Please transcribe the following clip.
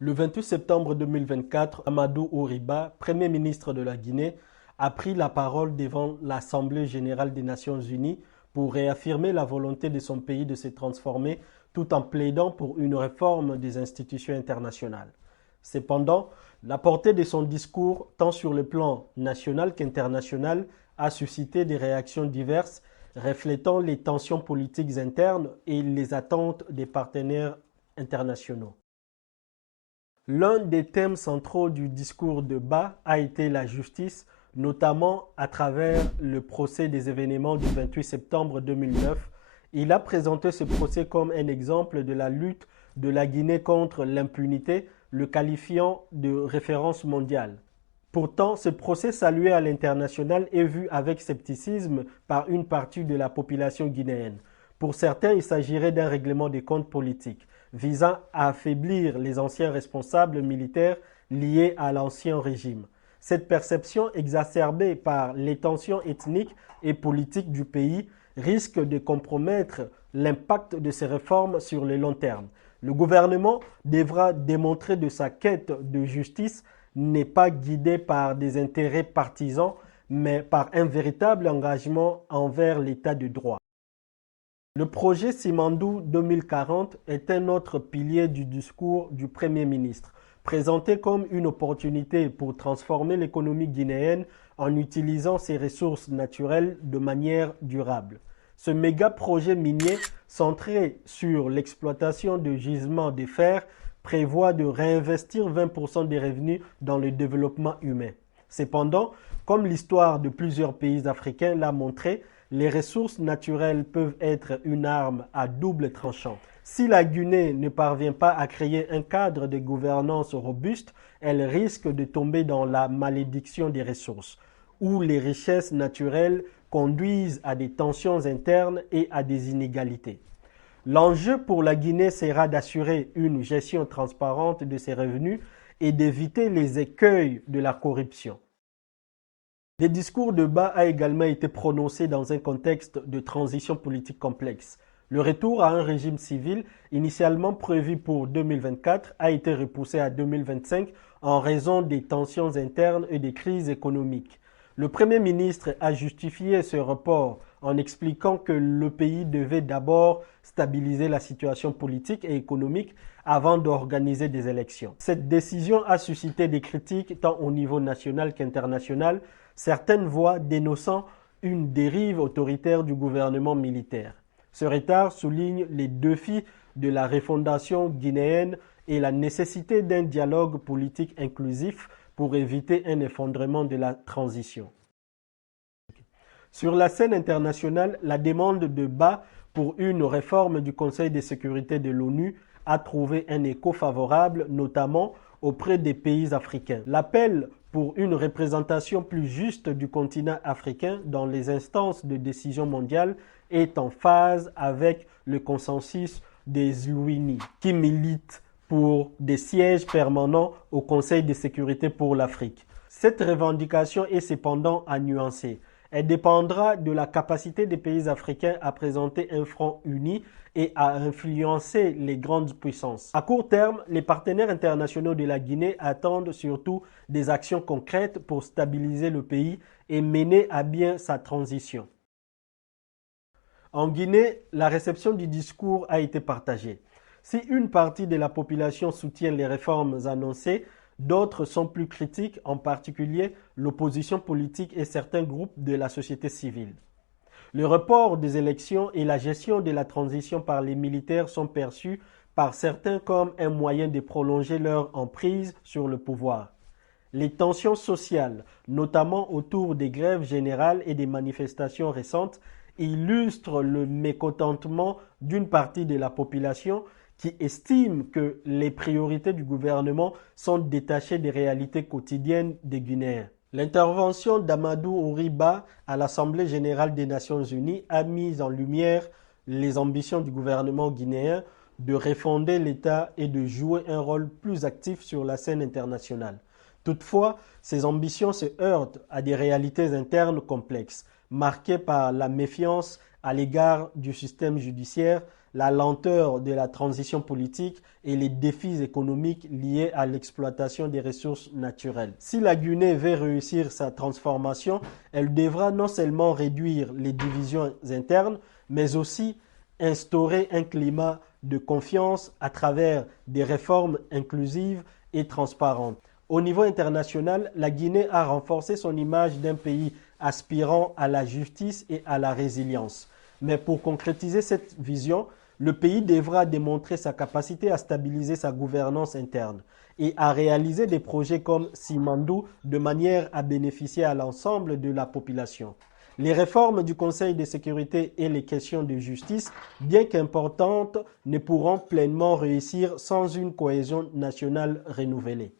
Le 28 septembre 2024, Amadou Ouriba, Premier ministre de la Guinée, a pris la parole devant l'Assemblée générale des Nations unies pour réaffirmer la volonté de son pays de se transformer tout en plaidant pour une réforme des institutions internationales. Cependant, la portée de son discours, tant sur le plan national qu'international, a suscité des réactions diverses, reflétant les tensions politiques internes et les attentes des partenaires internationaux. L'un des thèmes centraux du discours de Ba a été la justice, notamment à travers le procès des événements du 28 septembre 2009. Il a présenté ce procès comme un exemple de la lutte de la Guinée contre l'impunité, le qualifiant de référence mondiale. Pourtant, ce procès salué à l'international est vu avec scepticisme par une partie de la population guinéenne. Pour certains, il s'agirait d'un règlement des comptes politiques visant à affaiblir les anciens responsables militaires liés à l'ancien régime. Cette perception exacerbée par les tensions ethniques et politiques du pays risque de compromettre l'impact de ces réformes sur le long terme. Le gouvernement devra démontrer que sa quête de justice n'est pas guidée par des intérêts partisans, mais par un véritable engagement envers l'état de droit. Le projet Simandou 2040 est un autre pilier du discours du Premier ministre, présenté comme une opportunité pour transformer l'économie guinéenne en utilisant ses ressources naturelles de manière durable. Ce méga projet minier, centré sur l'exploitation de gisements de fer, prévoit de réinvestir 20% des revenus dans le développement humain. Cependant, comme l'histoire de plusieurs pays africains l'a montré, les ressources naturelles peuvent être une arme à double tranchant. Si la Guinée ne parvient pas à créer un cadre de gouvernance robuste, elle risque de tomber dans la malédiction des ressources, où les richesses naturelles conduisent à des tensions internes et à des inégalités. L'enjeu pour la Guinée sera d'assurer une gestion transparente de ses revenus et d'éviter les écueils de la corruption. Le discours de Ba a également été prononcé dans un contexte de transition politique complexe. Le retour à un régime civil, initialement prévu pour 2024, a été repoussé à 2025 en raison des tensions internes et des crises économiques. Le Premier ministre a justifié ce report en expliquant que le pays devait d'abord stabiliser la situation politique et économique avant d'organiser des élections. Cette décision a suscité des critiques tant au niveau national qu'international, certaines voix dénonçant une dérive autoritaire du gouvernement militaire. Ce retard souligne les défis de la refondation guinéenne et la nécessité d'un dialogue politique inclusif pour éviter un effondrement de la transition. Sur la scène internationale, la demande de Ba pour une réforme du Conseil de sécurité de l'ONU a trouvé un écho favorable, notamment auprès des pays africains. L'appel pour une représentation plus juste du continent africain dans les instances de décision mondiale est en phase avec le consensus des Zlouini, qui militent pour des sièges permanents au Conseil de sécurité pour l'Afrique. Cette revendication est cependant à nuancer. Elle dépendra de la capacité des pays africains à présenter un front uni et à influencer les grandes puissances. À court terme, les partenaires internationaux de la Guinée attendent surtout des actions concrètes pour stabiliser le pays et mener à bien sa transition. En Guinée, la réception du discours a été partagée. Si une partie de la population soutient les réformes annoncées, d'autres sont plus critiques, en particulier l'opposition politique et certains groupes de la société civile. Le report des élections et la gestion de la transition par les militaires sont perçus par certains comme un moyen de prolonger leur emprise sur le pouvoir. Les tensions sociales, notamment autour des grèves générales et des manifestations récentes, illustrent le mécontentement d'une partie de la population qui estime que les priorités du gouvernement sont détachées des réalités quotidiennes des Guinéens. L'intervention d'Amadou Ouriba à l'Assemblée générale des Nations unies a mis en lumière les ambitions du gouvernement guinéen de refonder l'État et de jouer un rôle plus actif sur la scène internationale. Toutefois, ces ambitions se heurtent à des réalités internes complexes, marquées par la méfiance à l'égard du système judiciaire, la lenteur de la transition politique et les défis économiques liés à l'exploitation des ressources naturelles. Si la Guinée veut réussir sa transformation, elle devra non seulement réduire les divisions internes, mais aussi instaurer un climat de confiance à travers des réformes inclusives et transparentes. Au niveau international, la Guinée a renforcé son image d'un pays aspirant à la justice et à la résilience. Mais pour concrétiser cette vision, le pays devra démontrer sa capacité à stabiliser sa gouvernance interne et à réaliser des projets comme Simandou de manière à bénéficier à l'ensemble de la population. Les réformes du Conseil de sécurité et les questions de justice, bien qu'importantes, ne pourront pleinement réussir sans une cohésion nationale renouvelée.